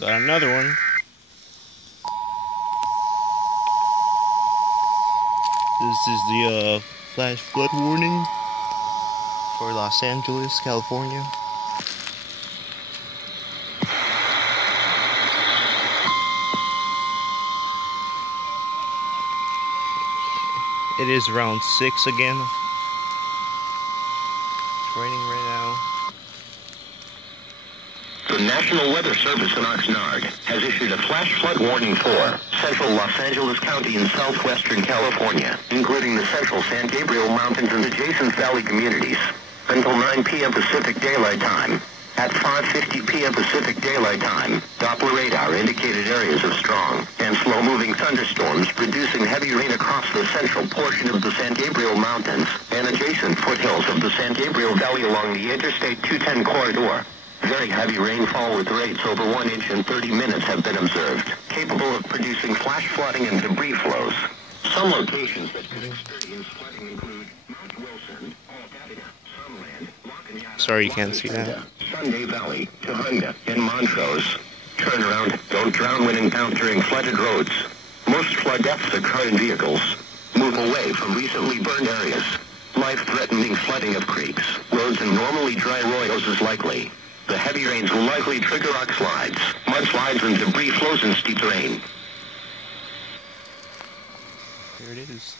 Got another one. This is the flash flood warning for Los Angeles, California. It is around 6 again. It's raining right now. The National Weather Service in Oxnard has issued a flash flood warning for central Los Angeles County in southwestern California, including the central San Gabriel Mountains and adjacent valley communities, until 9 p.m. Pacific Daylight Time. At 5:50 p.m. Pacific Daylight Time, Doppler radar indicated areas of strong and slow-moving thunderstorms producing heavy rain across the central portion of the San Gabriel Mountains and adjacent foothills of the San Gabriel Valley along the Interstate 210 corridor. Very heavy rainfall with rates over 1 inch in 30 minutes have been observed, capable of producing flash flooding and debris flows. Some locations that could experience flooding include Mount Wilson, Alpena, Sunland, Sorry you can't see that. Sunday Valley, Tujunga, and Montrose. Turnaround, don't drown when encountering flooded roads. Most flood deaths occur in vehicles. Move away from recently burned areas. Life-threatening flooding of creeks, roads, and normally dry arroyos is likely. The heavy rains will likely trigger rock slides, mudslides, and debris flows in steep terrain. Here it is.